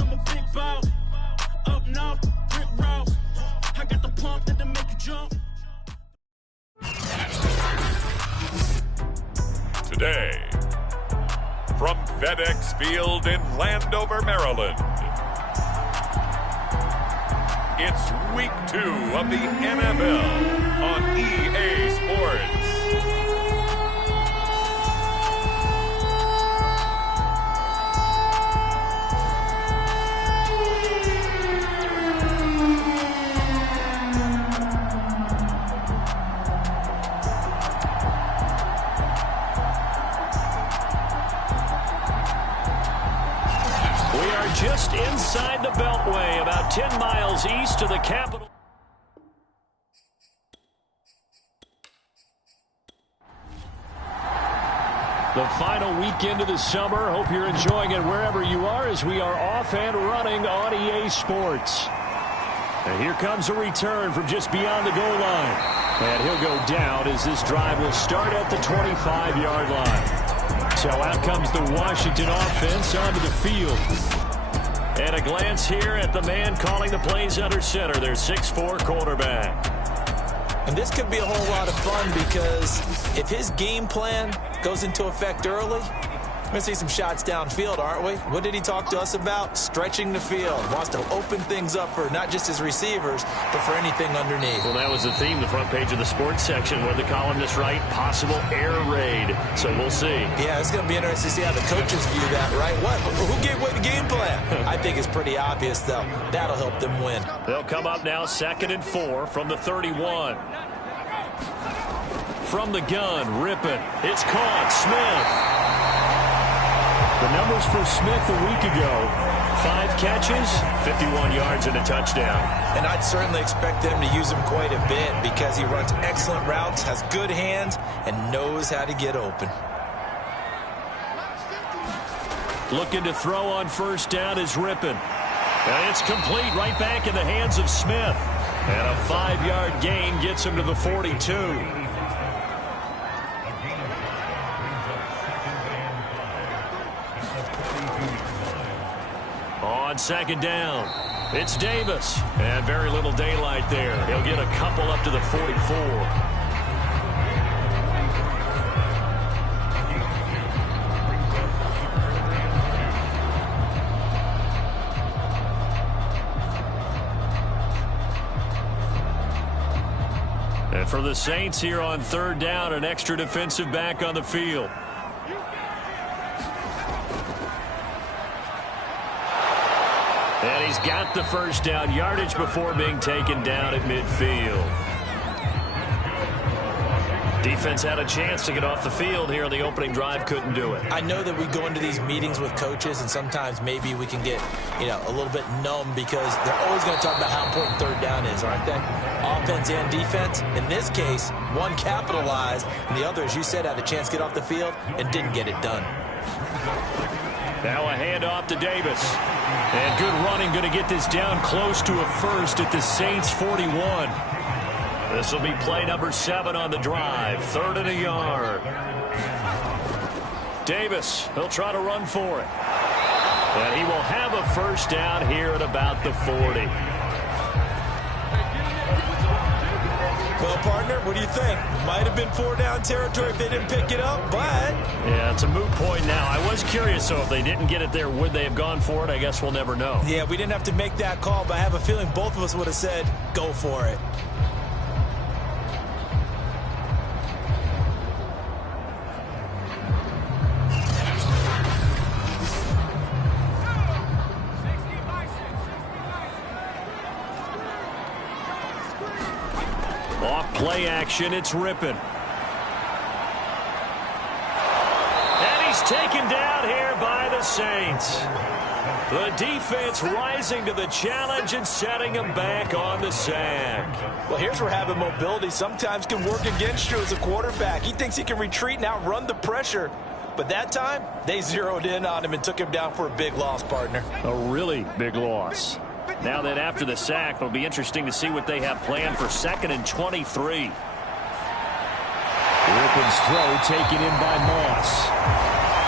I'm a big ball. Up north, brick road. I got the pump that'll make you jump. Today, from FedEx Field in Landover, Maryland, it's Week 2 of the NFL on EA Sports. Just inside the Beltway, about 10 miles east of the capital. The final weekend of the summer. Hope you're enjoying it wherever you are as we are off and running on EA Sports. And here comes a return from just beyond the goal line. And he'll go down as this drive will start at the 25-yard line. So out comes the Washington offense onto the field. And a glance here at the man calling the plays under center, their 6'4" quarterback. And this could be a whole lot of fun because if his game plan goes into effect early, we're going to see some shots downfield, aren't we? What did he talk to us about? Stretching the field. Wants to open things up for not just his receivers, but for anything underneath. Well, that was the theme, the front page of the sports section, where the columnists write possible air raid. So we'll see. Yeah, it's going to be interesting to see how the coaches view that, right? Who gave away the game plan? I think it's pretty obvious, though. That'll help them win. They'll come up now 2nd and 4 from the 31. From the gun, ripping. It's caught. Smith. The numbers for Smith a week ago, 5 catches, 51 yards and a touchdown. And I'd certainly expect them to use him quite a bit because he runs excellent routes, has good hands, and knows how to get open. Looking to throw on first down is Rippon. And it's complete right back in the hands of Smith. And a 5-yard gain gets him to the 42. On 2nd down, it's Davis. And very little daylight there. He'll get a couple up to the 44. And for the Saints here on 3rd down, an extra defensive back on the field. And he's got the first down yardage before being taken down at midfield. Defense had a chance to get off the field here on the opening drive, couldn't do it. I know that we go into these meetings with coaches, and sometimes maybe we can get, a little bit numb because they're always going to talk about how important 3rd down is, aren't they? Offense and defense. In this case, one capitalized, and the other, as you said, had a chance to get off the field and didn't get it done. Now a handoff to Davis. And good running, going to get this down close to a first at the Saints 41. This will be play number 7 on the drive. 3rd and a yard. Davis, he'll try to run for it. And he will have a first down here at about the 40. Well, partner, what do you think? Might have been 4-down territory if they didn't pick it up, but... Yeah, it's a moot point now. I was curious, so if they didn't get it there, would they have gone for it? I guess we'll never know. Yeah, we didn't have to make that call, but I have a feeling both of us would have said, go for it. Off play action, it's Rippon. And he's taken down here by the Saints. The defense rising to the challenge and setting him back on the sack. Well, here's where having mobility sometimes can work against you as a quarterback. He thinks he can retreat and outrun the pressure. But that time, they zeroed in on him and took him down for a big loss, partner. A really big loss. Now that after the sack, it'll be interesting to see what they have planned for 2nd and 23. Rippon's throw taken in by Moss.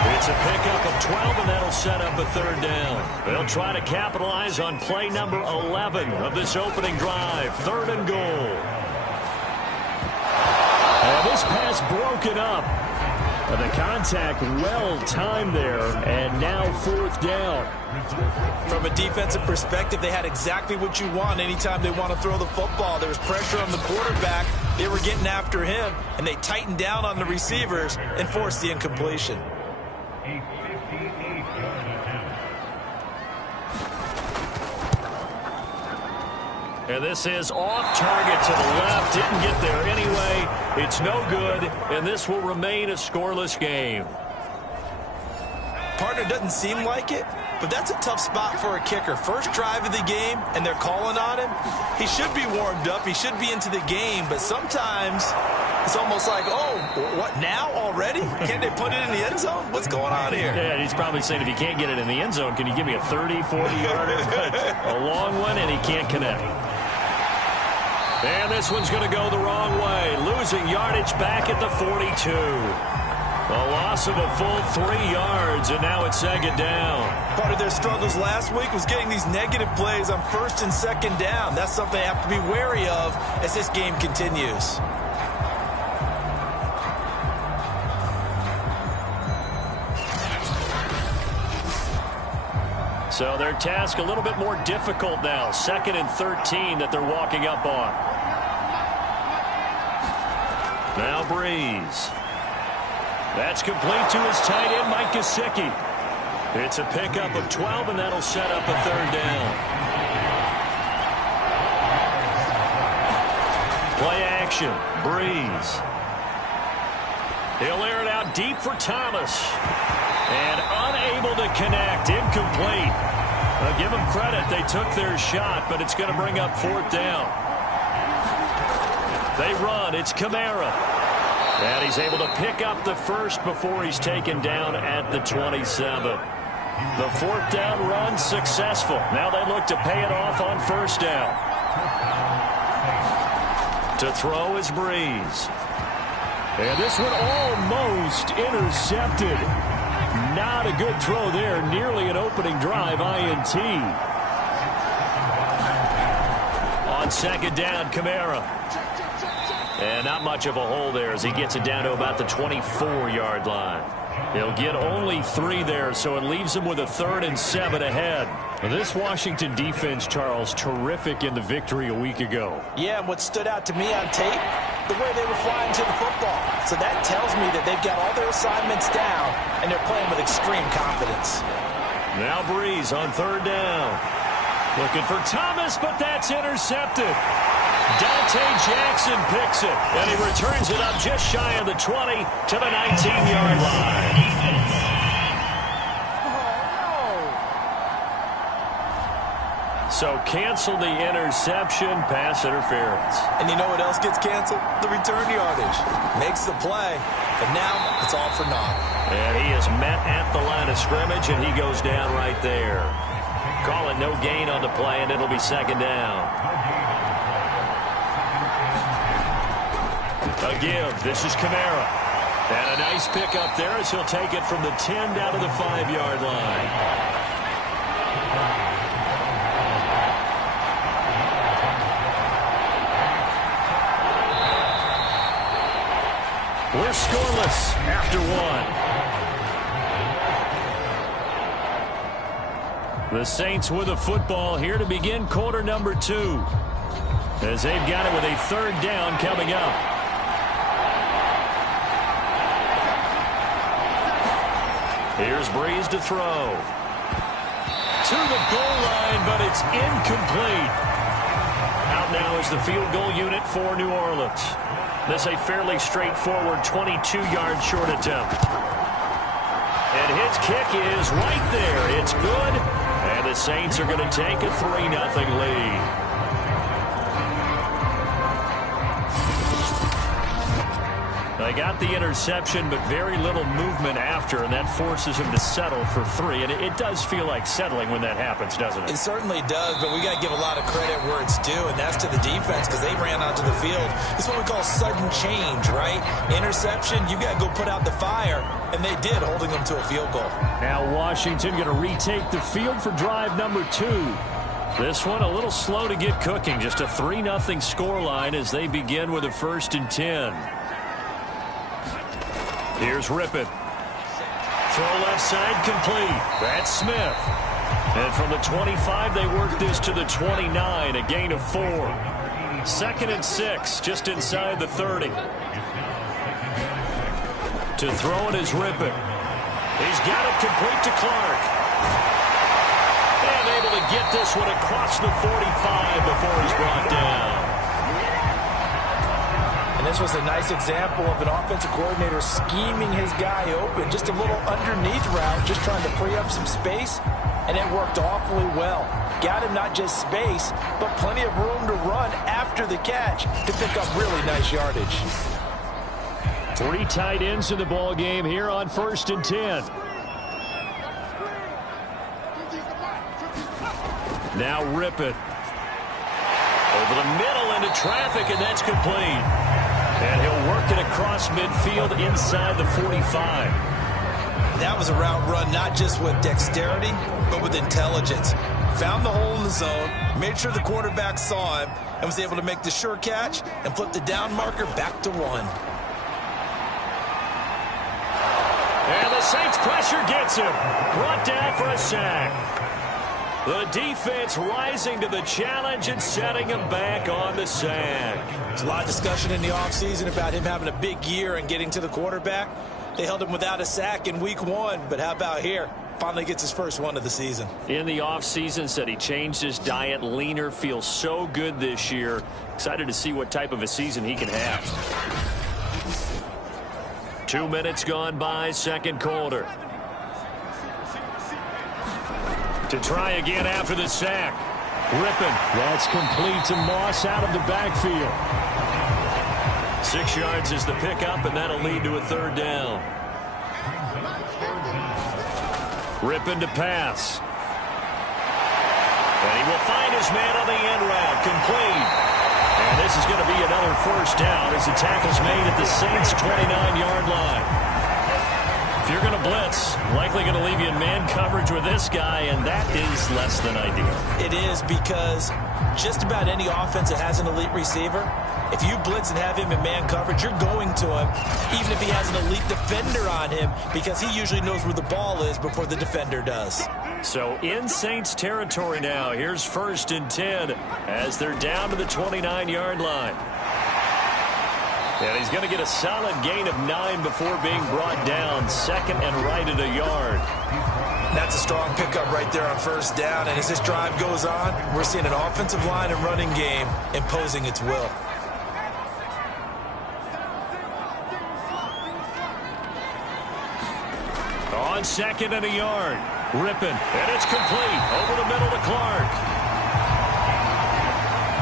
It's a pickup of 12, and that'll set up a third down. They'll try to capitalize on play number 11 of this opening drive. Third and goal. And this pass broken up. The contact well timed there, and now fourth down. From a defensive perspective, they had exactly what you want anytime they want to throw the football. There was pressure on the quarterback. They were getting after him, and they tightened down on the receivers and forced the incompletion. And this is off target to the left. Didn't get there anyway. It's no good, and this will remain a scoreless game. Partner, doesn't seem like it, but that's a tough spot for a kicker. First drive of the game, and they're calling on him. He should be warmed up. He should be into the game, but sometimes it's almost like, oh, what, now already? Can't they put it in the end zone? What's going on here? Yeah, he's probably saying, if you can't get it in the end zone, can you give me a 30, 40-yarder? A long one, and he can't connect. And this one's going to go the wrong way. Losing yardage back at the 42. A loss of a full 3 yards, and now it's second down. Part of their struggles last week was getting these negative plays on first and second down. That's something they have to be wary of as this game continues. So their task a little bit more difficult now. 2nd and 13 that they're walking up on. Now Breeze. That's complete to his tight end, Mike Gesicki. It's a pickup of 12, and that'll set up a third down. Play action. Breeze. He'll air it out deep for Thomas. And unable to connect. Incomplete. I'll give them credit. They took their shot, but it's going to bring up fourth down. They run. It's Kamara. And he's able to pick up the first before he's taken down at the 27. The fourth down run successful. Now they look to pay it off on first down. To throw is Breeze. And this one almost intercepted. Not a good throw there. Nearly an opening drive INT. On second down, Kamara. And not much of a hole there as he gets it down to about the 24-yard line. He'll get only 3 there, so it leaves him with a 3rd and 7 ahead. This Washington defense, Charles, terrific in the victory a week ago. Yeah, and what stood out to me on tape, the way they were flying to the football. So that tells me that they've got all their assignments down, and they're playing with extreme confidence. Now Breeze on third down. Looking for Thomas, but that's intercepted. Dante Jackson picks it, and he returns it up just shy of the 20 to the 19-yard line. So cancel the interception, pass interference. And you know what else gets canceled? The return yardage. Makes the play, but now it's all for naught. And he is met at the line of scrimmage, and he goes down right there. Call it no gain on the play, and it'll be second down. A give. This is Kamara. And a nice pickup there as he'll take it from the 10 down to the 5-yard line. We're scoreless after 1. The Saints with a football here to begin quarter number 2. As they've got it with a third down coming up. Here's Breeze to throw. To the goal line, but it's incomplete. Out now is the field goal unit for New Orleans. This a fairly straightforward 22-yard short attempt. And his kick is right there. It's good. And the Saints are going to take a 3-0 lead. They got the interception, but very little movement after, and that forces him to settle for 3. And it does feel like settling when that happens, doesn't it? It certainly does, but we got to give a lot of credit where it's due, and that's to the defense because they ran onto the field. It's what we call sudden change, right? Interception, you got to go put out the fire, and they did, holding them to a field goal. Now Washington going to retake the field for drive number 2. This one a little slow to get cooking. Just a 3-0 scoreline as they begin with a 1st and 10. Here's Rippon. Throw left side complete. That's Smith. And from the 25, they work this to the 29, a gain of 4. 2nd and 6, just inside the 30. To throw it is Rippon. He's got it complete to Clark. And able to get this one across the 45 before he's brought down. And this was a nice example of an offensive coordinator scheming his guy open. Just a little underneath route, just trying to free up some space, and it worked awfully well. Got him not just space, but plenty of room to run after the catch to pick up really nice yardage. 3 tight ends in the ball game here on 1st and 10. Now Rippon. Over the middle into traffic, and that's complete. And he'll work it across midfield inside the 45. That was a route run not just with dexterity, but with intelligence. Found the hole in the zone, made sure the quarterback saw him, and was able to make the sure catch and flip the down marker back to 1. And the Saints pressure gets him. Brought down for a sack. The defense rising to the challenge and setting him back on the sack. There's a lot of discussion in the offseason about him having a big year and getting to the quarterback. They held him without a sack in week 1, but how about here? Finally gets his first one of the season. In the offseason, said he changed his diet, leaner, feels so good this year. Excited to see what type of a season he can have. 2 minutes gone by, 2nd quarter. To try again after the sack. Rippon. That's complete to Moss out of the backfield. 6 yards is the pickup, and that'll lead to a 3rd down. Rippon to pass. And he will find his man on the end route. Complete. And this is going to be another 1st down as the tackle's made at the Saints' 29-yard line. If you're going to blitz, likely going to leave you in man coverage with this guy, and that is less than ideal. It is, because just about any offense that has an elite receiver, if you blitz and have him in man coverage, you're going to him, even if he has an elite defender on him, because he usually knows where the ball is before the defender does. So in Saints territory now, here's 1st and 10 as they're down to the 29-yard line. And he's going to get a solid gain of 9 before being brought down. 2nd and right at a yard. That's a strong pickup right there on 1st down. And as this drive goes on, we're seeing an offensive line and running game imposing its will. On 2nd and a yard. Rippon. And it's complete. Over the middle to Clark.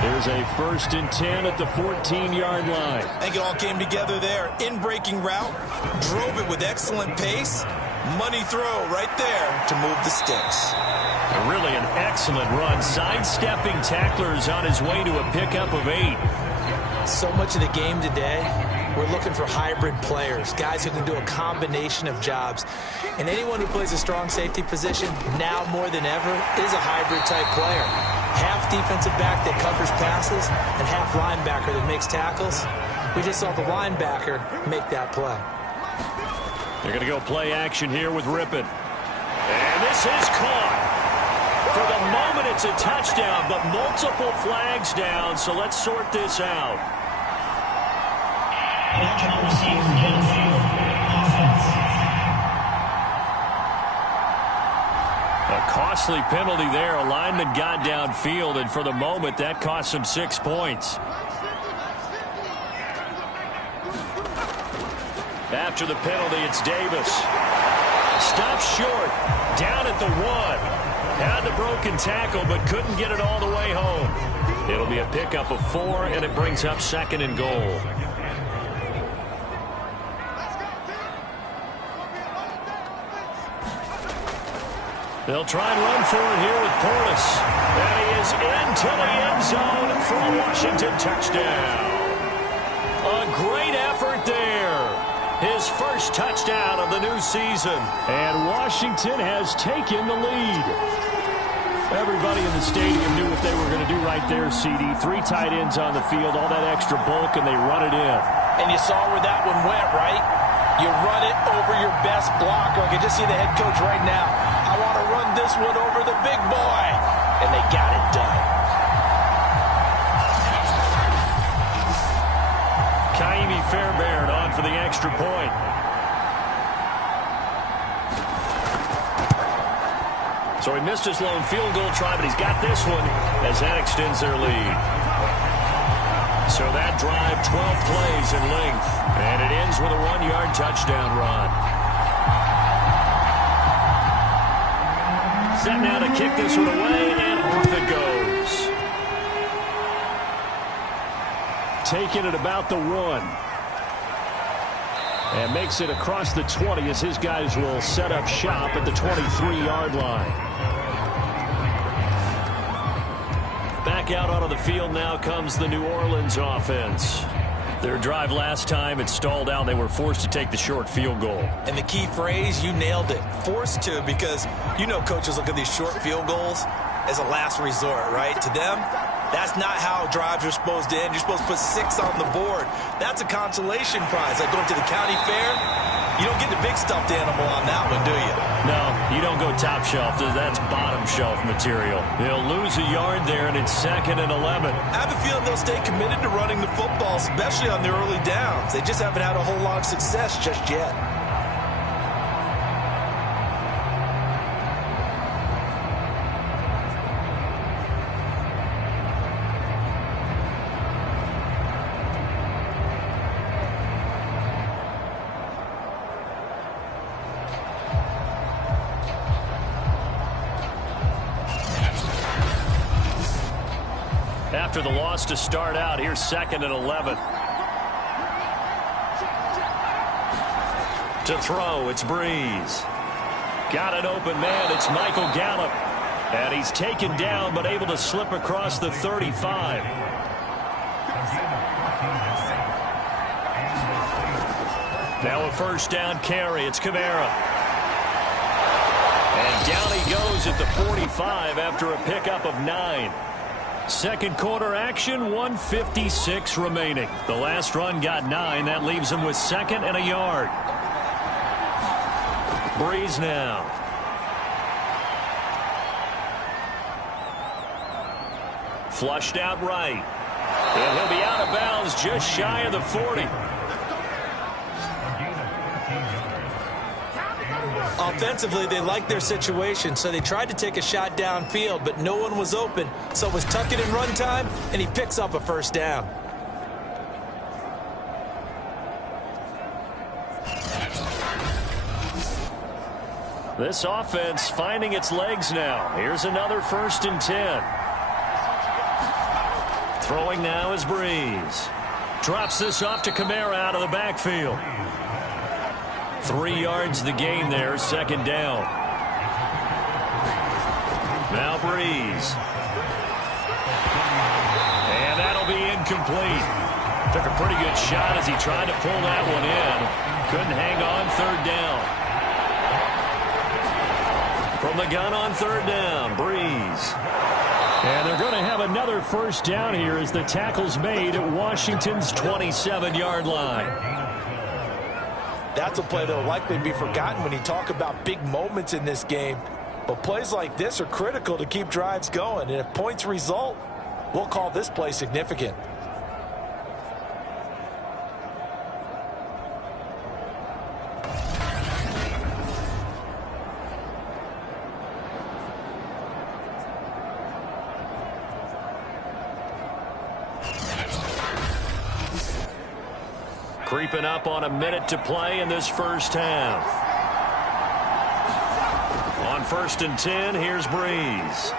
There's a 1st and 10 at the 14-yard line. I think it all came together there. In-breaking route. Drove it with excellent pace. Money throw right there to move the sticks. Really an excellent run. Sidestepping tacklers on his way to a pickup of 8. So much of the game today, we're looking for hybrid players, guys who can do a combination of jobs. And anyone who plays a strong safety position, now more than ever, is a hybrid type player. Half defensive back that covers passes and half linebacker that makes tackles. We just saw the linebacker make that play. They're going to go play action here with Rippon. And this is caught. For the moment, it's a touchdown, but multiple flags down, so let's sort this out. A costly penalty there. A lineman got downfield, and for the moment, that cost him 6 points. After the penalty, it's Davis. Stopped short. Down at the 1. Had the broken tackle, but couldn't get it all the way home. It'll be a pickup of 4, and it brings up 2nd and goal. They'll try and run for it here with Portis. And he is into the end zone for a Washington touchdown. A great effort there. His first touchdown of the new season. And Washington has taken the lead. Everybody in the stadium knew what they were going to do right there, CD. 3 tight ends on the field, all that extra bulk, and they run it in. And you saw where that one went, right? You run it over your best blocker. I can just see the head coach right now. I want to run this one over the big boy. And they got it done. Kaimi Fairbairn on for the extra point. So he missed his lone field goal try, but he's got this one as that extends their lead. So that drive, 12 plays in length, and it ends with a 1-yard touchdown run. Set now to kick this one away, and off it goes. Taking it about the 1. And makes it across the 20 as his guys will set up shop at the 23-yard line. Back out onto the field now comes the New Orleans offense. Their drive last time, it stalled out. They were forced to take the short field goal. And the key phrase, you nailed it. Forced to, because you know coaches look at these short field goals as a last resort, right? To them, that's not how drives are supposed to end. You're supposed to put 6 on the board. That's a consolation prize. Like going to the county fair, you don't get the big stuffed animal on that one, do you? No, you don't go top shelf. That's bottom shelf material. They'll lose a yard there, and it's 2nd and 11. I have a feeling they'll stay committed to running the football, especially on their early downs. They just haven't had a whole lot of success just yet. After the loss to start out, here's 2nd and 11. To throw, it's Breeze. Got an open man, it's Michael Gallup. And he's taken down, but able to slip across the 35. Now a first down carry, it's Kamara. And down he goes at the 45 after a pickup of 9. Second quarter action, 1:56 remaining. The last run got 9. That leaves him with 2nd and a yard. Breeze now. Flushed out right. And he'll be out of bounds just shy of the 40. Offensively, they liked their situation, so they tried to take a shot downfield, but no one was open. So it was tuck it in run time, and he picks up a first down. This offense finding its legs now. Here's another 1st and 10. Throwing now is Breeze. Drops this off to Kamara out of the backfield. 3 yards the gain there, 2nd down. Now Breeze. And that'll be incomplete. Took a pretty good shot as he tried to pull that one in. Couldn't hang on, 3rd down. From the gun on 3rd down, Breeze. And they're going to have another first down here as the tackle's made at Washington's 27-yard line. That's a play that will likely be forgotten when you talk about big moments in this game. But plays like this are critical to keep drives going. And if points result, we'll call this play significant. Creeping up on a minute to play in this first half. On 1st and 10, here's Breeze.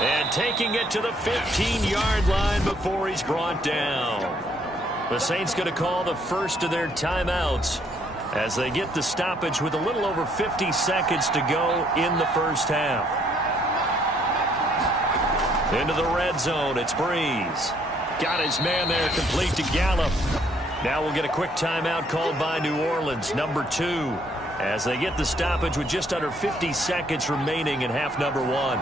And taking it to the 15-yard line before he's brought down. The Saints going to call the first of their timeouts as they get the stoppage with a little over 50 seconds to go in the first half. Into the red zone, it's Breeze. Got his man there, complete to Gallup. Now we'll get a quick timeout called by New Orleans, number 2, as they get the stoppage with just under 50 seconds remaining in half number 1.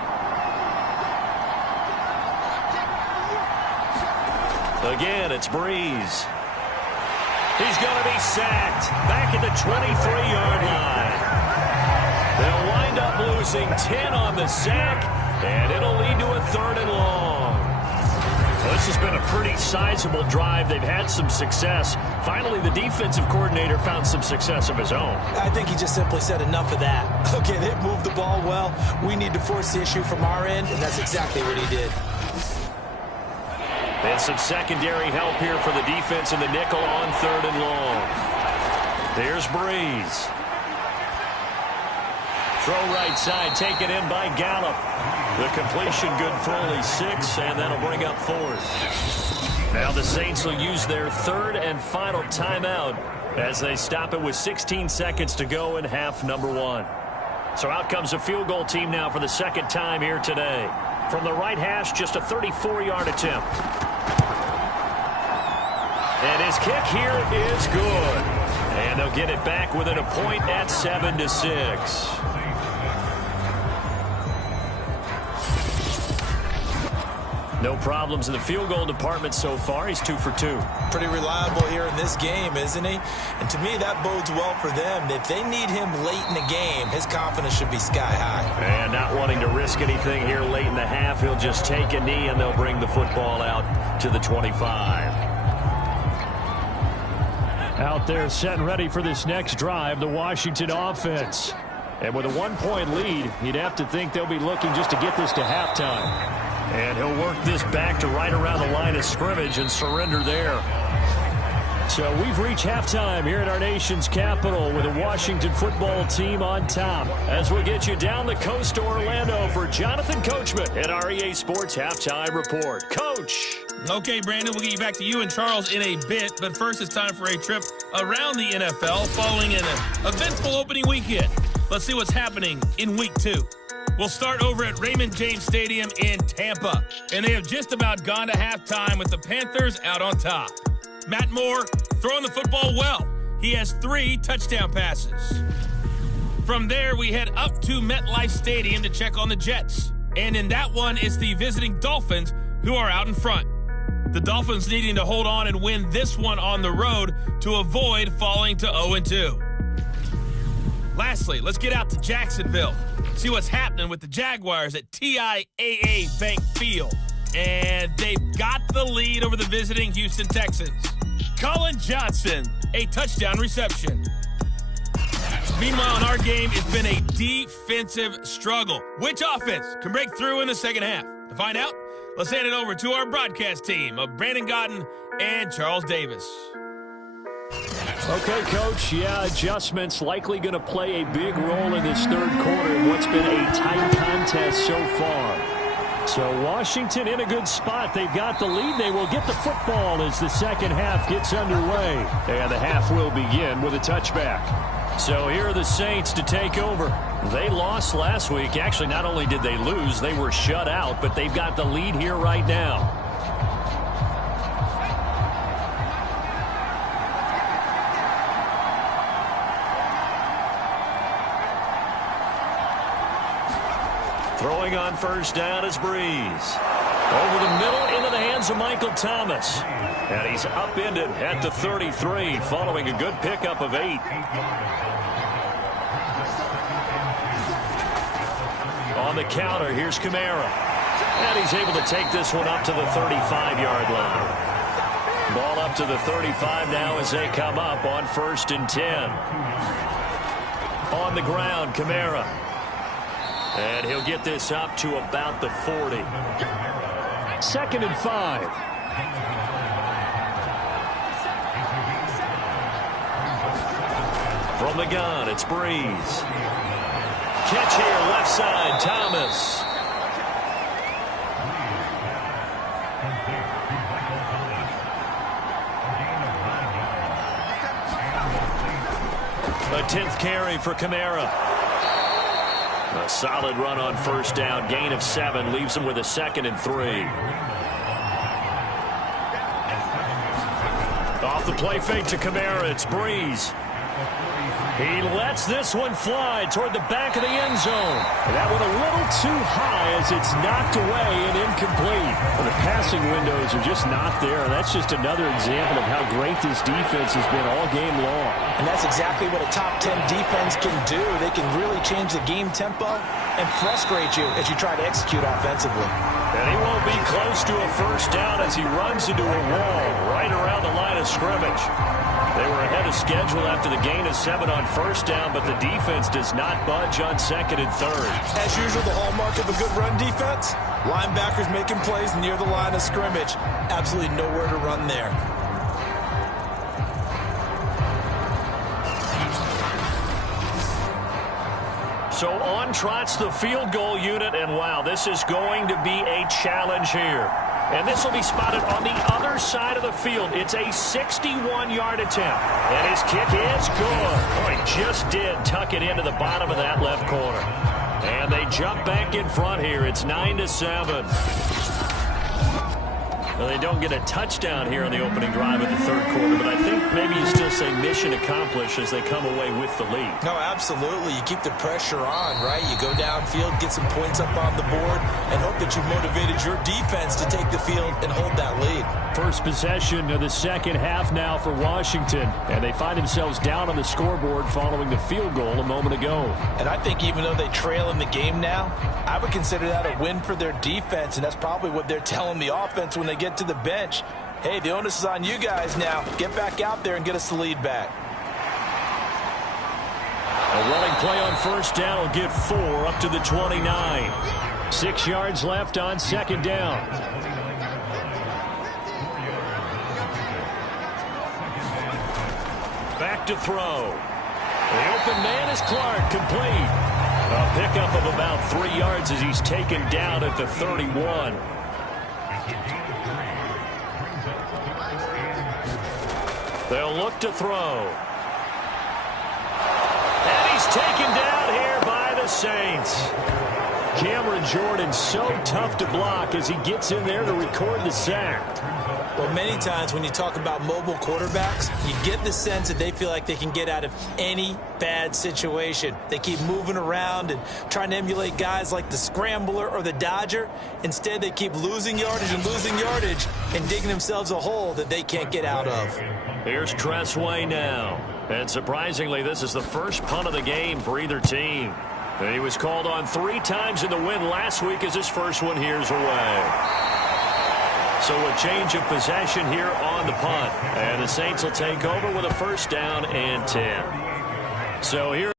Again, it's Breeze. He's going to be sacked back at the 23-yard line. They'll wind up losing 10 on the sack, and it'll lead to a 3rd and long. Well, this has been a pretty sizable drive. They've had some success. Finally, the defensive coordinator found some success of his own. I think he just simply said enough of that. Okay, they moved the ball well. We need to force the issue from our end, and that's exactly what he did. And some secondary help here for the defense in the nickel on 3rd and long. There's Breeze. Throw right side, taken in by Gallup. The completion good for only 6, and that'll bring up 4th. Now the Saints will use their 3rd and final timeout as they stop it with 16 seconds to go in half number 1. So out comes a field goal team now for the 2nd time here today. From the right hash, just a 34-yard attempt. And his kick here is good. And they'll get it back within a point at 7-6. No problems in the field goal department so far. He's 2 for 2. Pretty reliable here in this game, isn't he? And to me, that bodes well for them. If they need him late in the game, his confidence should be sky high. And not wanting to risk anything here late in the half, he'll just take a knee and they'll bring the football out to the 25. Out there set and ready for this next drive, the Washington offense. And with a 1-point lead, you'd have to think they'll be looking just to get this to halftime. And he'll work this back to right around the line of scrimmage and surrender there. So we've reached halftime here in our nation's capital with the Washington football team on top. As we get you down the coast to Orlando for Jonathan Coachman at our EA Sports Halftime Report. Coach. Okay, Brandon, we'll get you back to you and Charles in a bit. But first, it's time for a trip around the NFL following an eventful opening weekend. Let's see what's happening in Week 2. We'll start over at Raymond James Stadium in Tampa, and they have just about gone to halftime with the Panthers out on top. Matt Moore throwing the football well. He has 3 touchdown passes. From there, we head up to MetLife Stadium to check on the Jets. And in that one, it's the visiting Dolphins who are out in front. The Dolphins needing to hold on and win this one on the road to avoid falling to 0-2. Lastly, let's get out to Jacksonville. See what's happening with the Jaguars at TIAA Bank Field. And they've got the lead over the visiting Houston Texans. Colin Johnson, a touchdown reception. Meanwhile, in our game, it's been a defensive struggle. Which offense can break through in the second half? To find out, let's hand it over to our broadcast team of Brandon Godden and Charles Davis. Okay, Coach. Yeah, adjustments likely going to play a big role in this third quarter in what's been a tight contest so far. So Washington in a good spot. They've got the lead. They will get the football as the second half gets underway. And the half will begin with a touchback. So here are the Saints to take over. They lost last week. Actually, not only did they lose, they were shut out, but they've got the lead here right now. Throwing on first down is Breeze. Over the middle into the hands of Michael Thomas. And he's upended at the 33 following a good pickup of 8. On the counter, here's Kamara. And he's able to take this one up to the 35-yard line. Ball up to the 35 now as they come up on 1st and 10. On the ground, Kamara. And he'll get this up to about the 40. 2nd and 5. From the gun, it's Breeze. Catch here, left side, Thomas. carry for Kamara. A solid run on first down. Gain of 7 leaves him with a 2nd and 3. Off the play fake to Kamara. It's Breeze. He lets this one fly toward the back of the end zone. And that went a little too high as it's knocked away and incomplete. Well, the passing windows are just not there. That's just another example of how great this defense has been all game long. And that's exactly what a top 10 defense can do. They can really change the game tempo and frustrate you as you try to execute offensively. And he won't be close to a first down as he runs into a wall right around the line of scrimmage. They were ahead of schedule after the gain of 7 on first down, but the defense does not budge on 2nd and 3rd. As usual, the hallmark of a good run defense, linebackers making plays near the line of scrimmage. Absolutely nowhere to run there. So on trots the field goal unit, and wow, this is going to be a challenge here. And this will be spotted on the other side of the field. It's a 61-yard attempt. And his kick is good. Oh, he just did tuck it into the bottom of that left corner. And they jump back in front here. It's 9-7. Well, they don't get a touchdown here on the opening drive of the 3rd quarter, but I think maybe you still say mission accomplished as they come away with the lead. No, absolutely. You keep the pressure on, right? You go downfield, get some points up on the board, and hope that you've motivated your defense to take the field and hold that lead. First possession of the second half now for Washington, and they find themselves down on the scoreboard following the field goal a moment ago. And I think even though they trail in the game now, I would consider that a win for their defense, and that's probably what they're telling the offense when they get to the bench. Hey, the onus is on you guys now. Get back out there and get us the lead back. A running play on first down will get 4 up to the 29. 6 yards left on 2nd down. Back to throw. The open man is Clark, complete. A pickup of about 3 yards as he's taken down at the 31. They'll look to throw. And he's taken down here by the Saints. Cameron Jordan so tough to block as he gets in there to record the sack. Well, many times when you talk about mobile quarterbacks, you get the sense that they feel like they can get out of any bad situation. They keep moving around and trying to emulate guys like the Scrambler or the Dodger. Instead, they keep losing yardage and digging themselves a hole that they can't get out of. Here's Tressway now. And surprisingly, this is the first punt of the game for either team. And he was called on 3 times in the win last week as his first one here's away. So a change of possession here on the punt. And the Saints will take over with a first down and 10. So here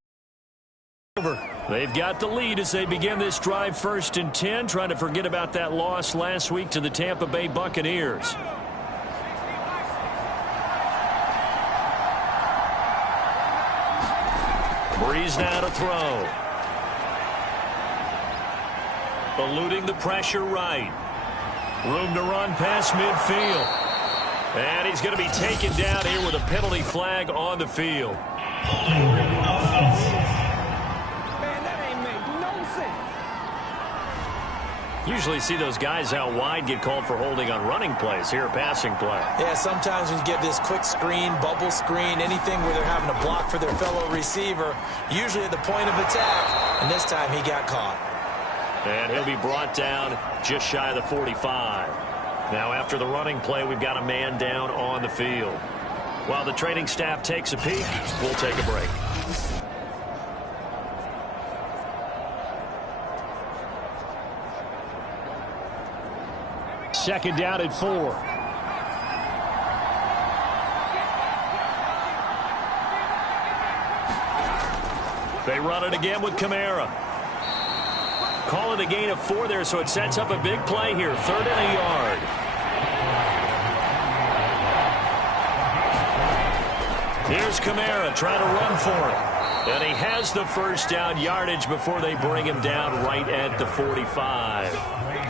they've got the lead as they begin this drive 1st and 10, trying to forget about that loss last week to the Tampa Bay Buccaneers. Breeze now to throw. Eluding the pressure right. Room to run past midfield. And he's going to be taken down here with a penalty flag on the field. Usually see those guys out wide get called for holding on running plays. Here, a passing play. Yeah, sometimes when you get this quick screen, bubble screen, anything where they're having to block for their fellow receiver, usually at the point of attack, and this time he got caught. And he'll be brought down just shy of the 45. Now after the running play, we've got a man down on the field. While the training staff takes a peek, we'll take a break. Second down at 4. They run it again with Kamara. Call it a gain of 4 there, so it sets up a big play here. 3rd and a yard. Here's Kamara trying to run for it. And he has the first down yardage before they bring him down right at the 45.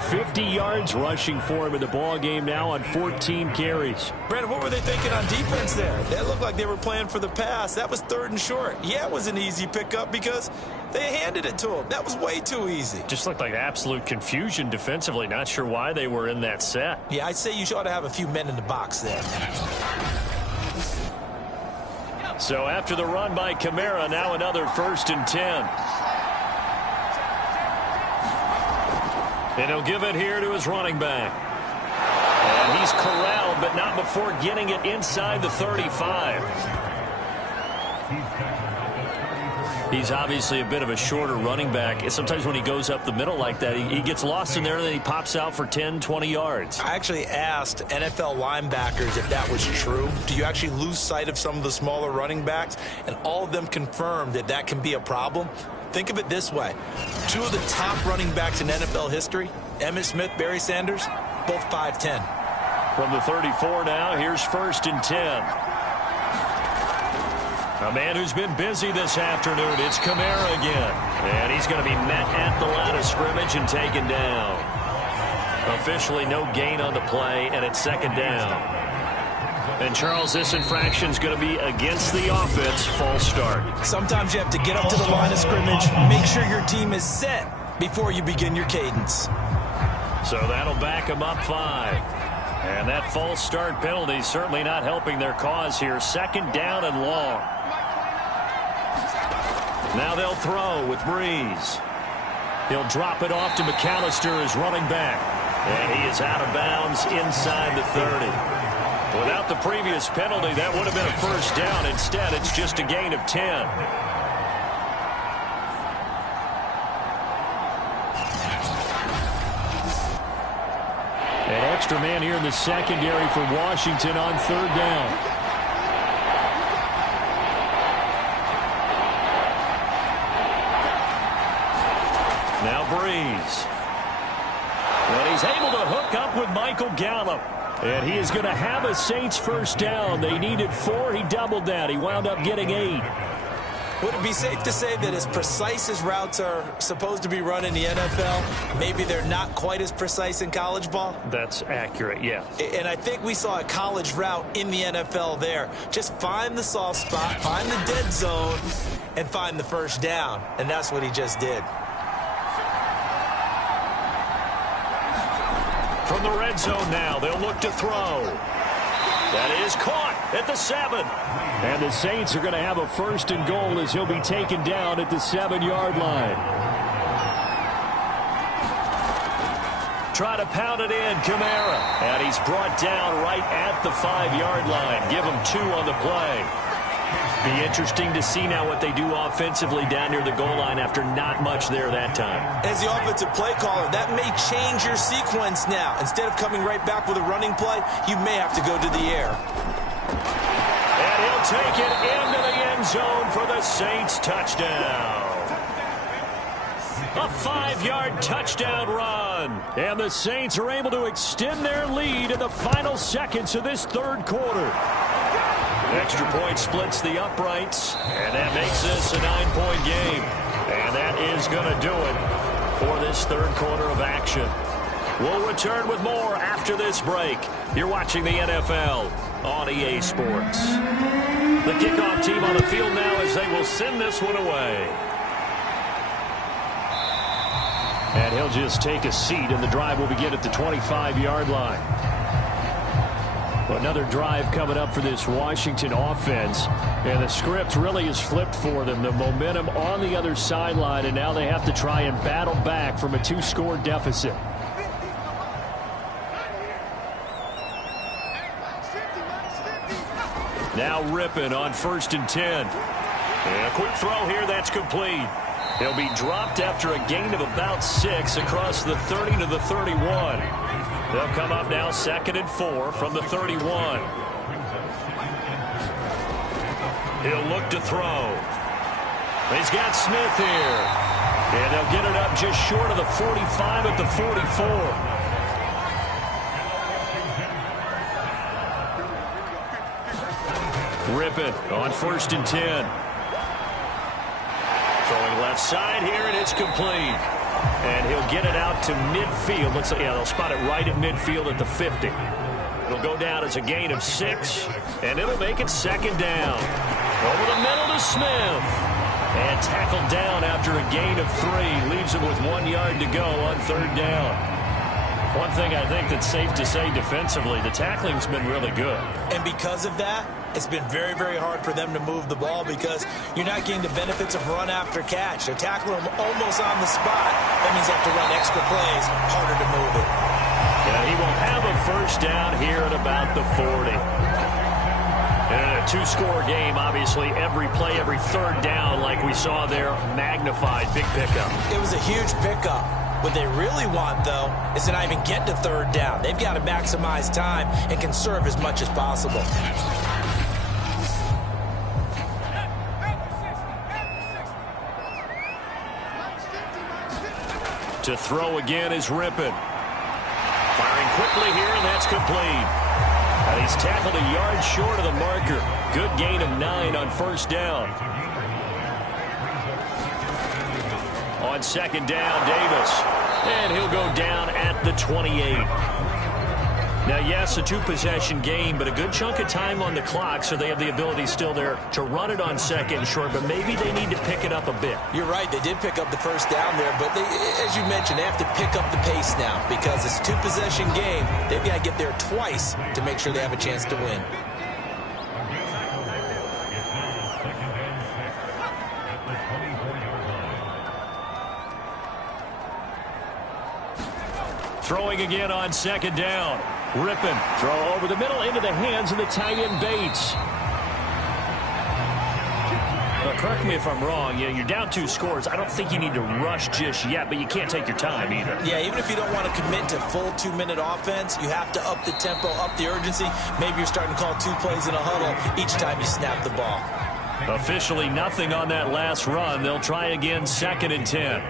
50 yards rushing for him in the ball game now on 14 carries. Brandon, what were they thinking on defense there? That looked like they were playing for the pass. That was 3rd and short. Yeah, it was an easy pickup because they handed it to him. That was way too easy. Just looked like absolute confusion defensively. Not sure why they were in that set. Yeah, I'd say you ought to have a few men in the box there. So after the run by Kamara, now another 1st and 10. And he'll give it here to his running back. And he's corralled, but not before getting it inside the 35. He's obviously a bit of a shorter running back. Sometimes when he goes up the middle like that, he gets lost in there, and then he pops out for 10, 20 yards. I actually asked NFL linebackers if that was true. Do you actually lose sight of some of the smaller running backs? And all of them confirmed that that can be a problem. Think of it this way. 2 of the top running backs in NFL history, Emmitt Smith, Barry Sanders, both 5'10". From the 34 now, here's 1st and 10. A man who's been busy this afternoon, it's Kamara again. And he's going to be met at the line of scrimmage and taken down. Officially no gain on the play, and it's 2nd down. And, Charles, this infraction's going to be against the offense. False start. Sometimes you have to get up to the line of scrimmage, make sure your team is set before you begin your cadence. So that'll back them up 5. And that false start penalty certainly not helping their cause here. 2nd down and long. Now they'll throw with Breeze. He'll drop it off to McAllister as running back. And he is out of bounds inside the 30. Without the previous penalty, that would have been a 1st down. Instead, it's just a gain of 10. An extra man here in the secondary for Washington on 3rd down. Now Breeze. And he's able to hook up with Michael Gallup. And he is going to have a Saints 1st down. They needed 4. He doubled that. He wound up getting 8. Would it be safe to say that as precise as routes are supposed to be run in the NFL, maybe they're not quite as precise in college ball? That's accurate, yeah. And I think we saw a college route in the NFL there. Just find the soft spot, find the dead zone, and find the 1st down. And that's what he just did. From the red zone now, they'll look to throw. That is caught at the 7. And the Saints are going to have a 1st and goal as he'll be taken down at the 7-yard line. Try to pound it in, Kamara. And he's brought down right at the 5-yard line. Give him 2 on the play. Be interesting to see now what they do offensively down near the goal line after not much there that time. As the offensive play caller, that may change your sequence now. Instead of coming right back with a running play, you may have to go to the air. And he'll take it into the end zone for the Saints touchdown. A 5-yard touchdown run. And the Saints are able to extend their lead in the final seconds of this 3rd quarter. Extra point splits the uprights, and that makes this a 9-point game. And that is going to do it for this 3rd quarter of action. We'll return with more after this break. You're watching the NFL on EA Sports. The kickoff team on the field now as they will send this one away. And he'll just take a seat, and the drive will begin at the 25-yard line. Another drive coming up for this Washington offense. And the script really is flipped for them. The momentum on the other sideline, and now they have to try and battle back from a 2-score deficit. Now Rippon on 1st and 10. And a quick throw here, that's complete. He'll be dropped after a gain of about 6 across the 30 to the 31. They'll come up now 2nd and 4 from the 31. He'll look to throw. He's got Smith here. And they'll get it up just short of the 45 at the 44. Rippon on 1st and 10. Throwing left side here, and it's complete. And he'll get it out to midfield. Looks like, yeah, they'll spot it right at midfield at the 50. It'll go down as a gain of 6, and it'll make it second down. Over the middle to Smith. And tackled down after a gain of 3. Leaves him with 1 yard to go on third down. One thing I think that's safe to say defensively, the tackling's been really good. And because of that, it's been very, very hard for them to move the ball because you're not getting the benefits of run after catch. They're tackling them almost on the spot. That means they have to run extra plays, harder to move it. Yeah, he will have a first down here at about the 40. And a 2-score game, obviously, every play, every third down, like we saw there, magnified, big pickup. It was a huge pickup. What they really want, though, is to not even get to third down. They've got to maximize time and conserve as much as possible. To throw again is Rippon. Firing quickly here, and that's complete. And he's tackled a yard short of the marker. Good gain of 9 on first down. On second down, Davis. And he'll go down at the 28. Now, yes, a 2-possession game, but a good chunk of time on the clock, so they have the ability still there to run it on second and short, but maybe they need to pick it up a bit. You're right. They did pick up the first down there, but they, as you mentioned, they have to pick up the pace now because it's a 2-possession game. They've got to get there twice to make sure they have a chance to win. Throwing again on second down. Rippon, throw over the middle into the hands of the tight end Bates. Well, correct me if I'm wrong. You're down 2 scores. I don't think you need to rush just yet, but you can't take your time either. Yeah, even if you don't want to commit to full 2-minute offense, you have to up the tempo, up the urgency. Maybe you're starting to call 2 plays in a huddle each time you snap the ball. Officially nothing on that last run. They'll try again, 2nd and 10.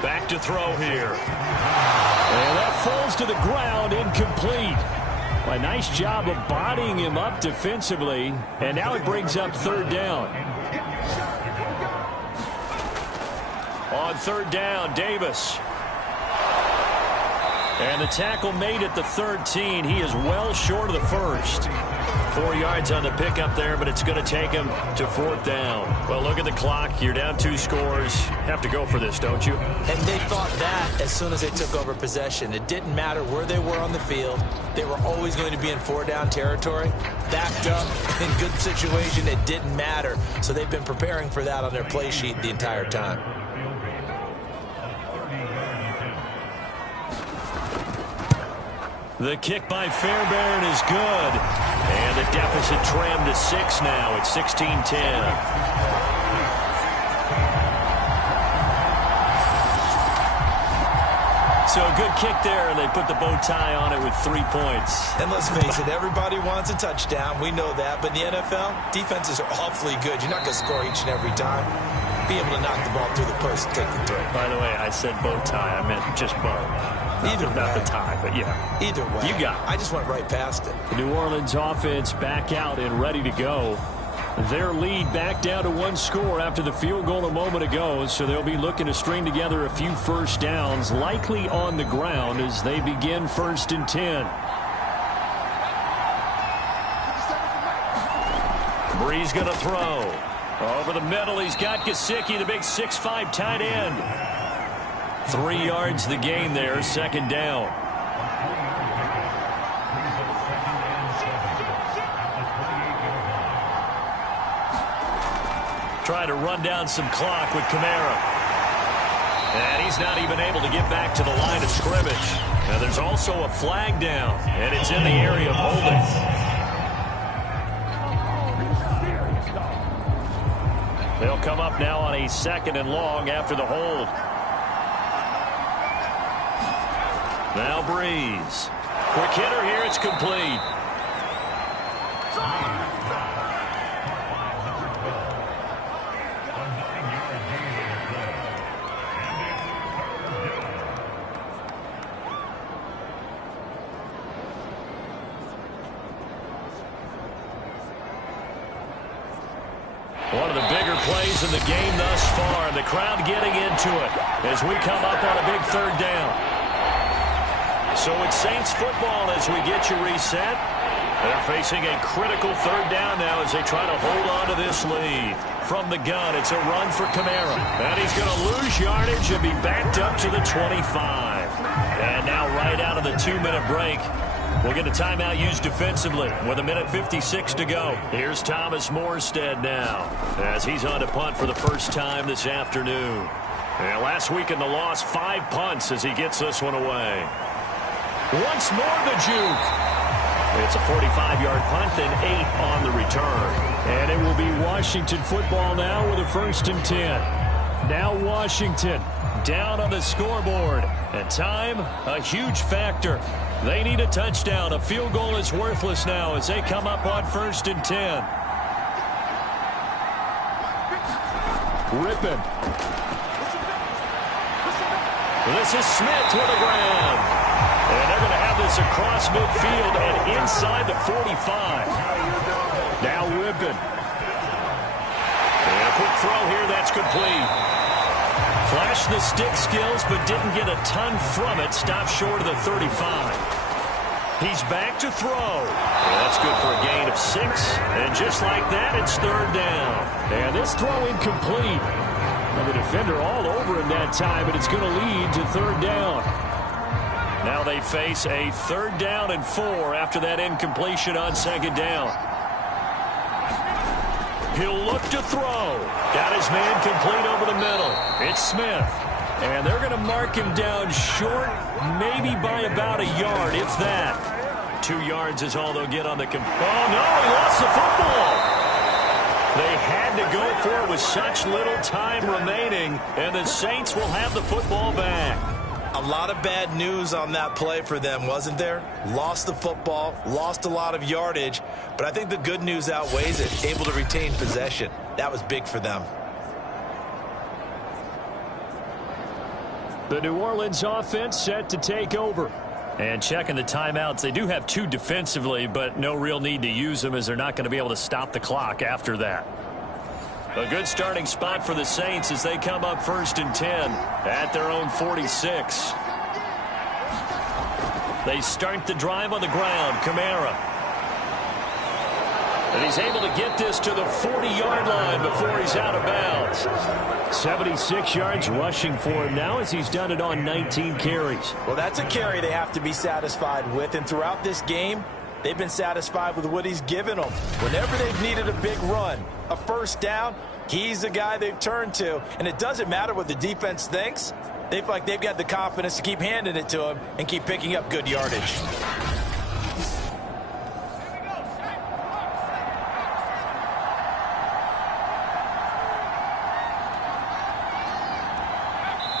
Back to throw here. And that falls to the ground, incomplete. A nice job of bodying him up defensively. And now it brings up third down. On third down, Davis. And the tackle made at the 13. He is well short of the first. 4 yards on the pickup there, but it's going to take him to fourth down. Well, look at the clock. You're down 2 scores. Have to go for this, don't you? And they thought that as soon as they took over possession. It didn't matter where they were on the field. They were always going to be in 4-down territory. Backed up, in good situation, it didn't matter. So they've been preparing for that on their play sheet the entire time. The kick by Fairbairn is good. And the deficit trimmed to 6 now. It's 16-10. So a good kick there, and they put the bow tie on it with 3 points. And let's face it, everybody wants a touchdown. We know that. But in the NFL, defenses are awfully good. You're not going to score each and every time. Be able to knock the ball through the post and take the throw. By the way, I said bow tie. I meant just bow. Either way. Not the tie, but yeah. Either way. You got it. I just went right past it. The New Orleans offense back out and ready to go. Their lead back down to 1 score after the field goal a moment ago, so they'll be looking to string together a few first downs, likely on the ground as they begin 1st and 10. Bree's going to throw. Over the middle, he's got Gesicki, the big 6'5" tight end. 3 yards the gain there, 2nd down. Trying to run down some clock with Kamara. And he's not even able to get back to the line of scrimmage. Now there's also a flag down, and it's in the area of holding. They'll come up now on a 2nd and long after the hold. Now Breeze. Quick hitter here, it's complete. One of the bigger plays in the game thus far, and the crowd getting into it as we come up on a big third down. So it's Saints football as we get you reset. They're facing a critical third down now as they try to hold on to this lead. From the gun, it's a run for Kamara. And he's going to lose yardage and be backed up to the 25. And now right out of the 2-minute break, we'll get a timeout used defensively with 1:56 to go. Here's Thomas Morstead now as he's on to punt for the first time this afternoon. And last week in the loss, 5 punts as he gets this one away. Once more the juke. It's a 45-yard punt, then 8 on the return. And it will be Washington football now with a 1st and 10. Now Washington down on the scoreboard. And time, a huge factor. They need a touchdown. A field goal is worthless now as they come up on 1st and 10. Rippon. This is Smith with the ground. And they're going to have this across midfield and inside the 45. Now Rippon. And a quick throw here, that's complete. Flashed the stick skills, but didn't get a ton from it. Stopped short of the 35. He's back to throw. And that's good for a gain of 6. And just like that, it's 3rd down. And this throw incomplete. And the defender all over him that time, but it's going to lead to 3rd down. Now they face a 3rd down and 4 after that incompletion on 2nd down. He'll look to throw. Got his man complete over the middle. It's Smith. And they're going to mark him down short, maybe by about a yard, if that. 2 yards is all they'll get on the... Oh, no, he lost the football. They had to go for it with such little time remaining, and the Saints will have the football back. A lot of bad news on that play for them, wasn't there? Lost the football, lost a lot of yardage, but I think the good news outweighs it. Able to retain possession. That was big for them. The New Orleans offense set to take over. And checking the timeouts, they do have 2 defensively, but no real need to use them as they're not going to be able to stop the clock after that. A good starting spot for the Saints as they come up 1st and 10 at their own 46. They start the drive on the ground. Kamara. And he's able to get this to the 40-yard line before he's out of bounds. 76 yards rushing for him now as he's done it on 19 carries. Well, that's a carry they have to be satisfied with, and throughout this game, they've been satisfied with what he's given them. Whenever they've needed a big run, a 1st down, he's the guy they've turned to. And it doesn't matter what the defense thinks. They feel like they've got the confidence to keep handing it to him and keep picking up good yardage.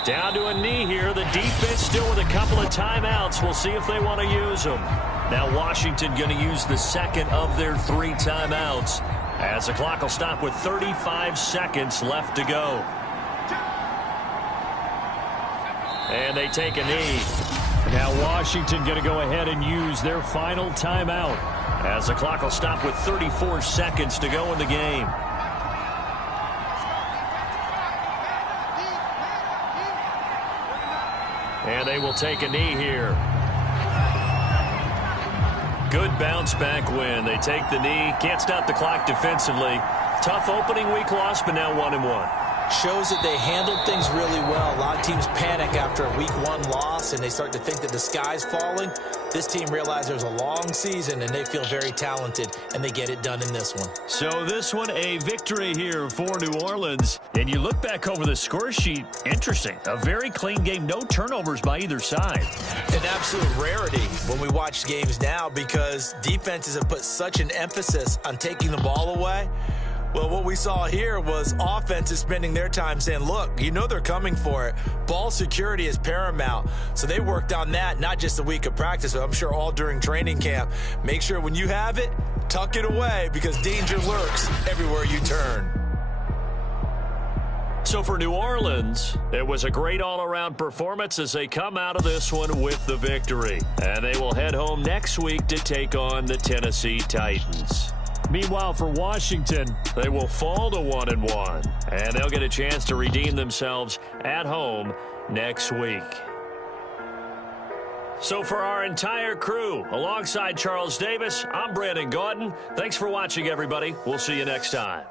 Down to a knee here. The defense still with a couple of timeouts. We'll see if they want to use them. Now Washington going to use the 2nd of their 3 timeouts as the clock will stop with 35 seconds left to go. And they take a knee. Now Washington going to go ahead and use their final timeout as the clock will stop with 34 seconds to go in the game. And they will take a knee here. Good bounce back win. They take the knee. Can't stop the clock defensively. Tough opening week loss, but now 1-1. Shows that they handled things really well. A lot of teams panic after a week 1 loss, and they start to think that the sky's falling. This team realized there's a long season, and they feel very talented, and they get it done in this one. So this one, a victory here for New Orleans. And you look back over the score sheet, interesting. A very clean game, no turnovers by either side. An absolute rarity when we watch games now because defenses have put such an emphasis on taking the ball away. Well, what we saw here was offenses spending their time saying, look, you know they're coming for it. Ball security is paramount. So they worked on that, not just a week of practice, but I'm sure all during training camp. Make sure when you have it, tuck it away because danger lurks everywhere you turn. So for New Orleans, it was a great all-around performance as they come out of this one with the victory. And they will head home next week to take on the Tennessee Titans. Meanwhile, for Washington, they will fall to 1-1, and they'll get a chance to redeem themselves at home next week. So for our entire crew, alongside Charles Davis, I'm Brandon Gaudin. Thanks for watching, everybody. We'll see you next time.